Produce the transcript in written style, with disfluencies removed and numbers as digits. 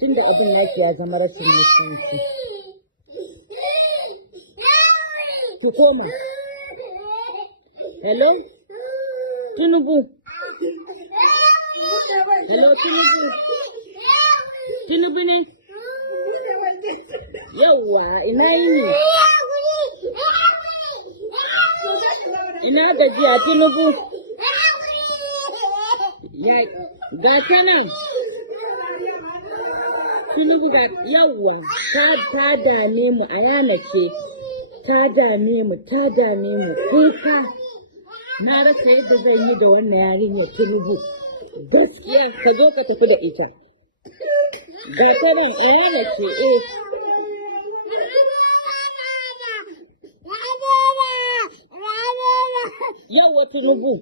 tunda abin naki ya zama rashin mutunci. Ki koma. Hello? Tinubu. Hello, Tinubu. Tinubu ne? Yawwa, ina yini? Ina gajiya Tinubu. Ga ta nan. Tinubu ga yawwa, ta dame mu a yana ce. Ta dame mu kuka. Na rasa yadda zan yi da wannan yarinyar Tinubu. Gaskiya ka zo ka tafi da ita. Ga ta nan a yana ce Yawwa Tinubu.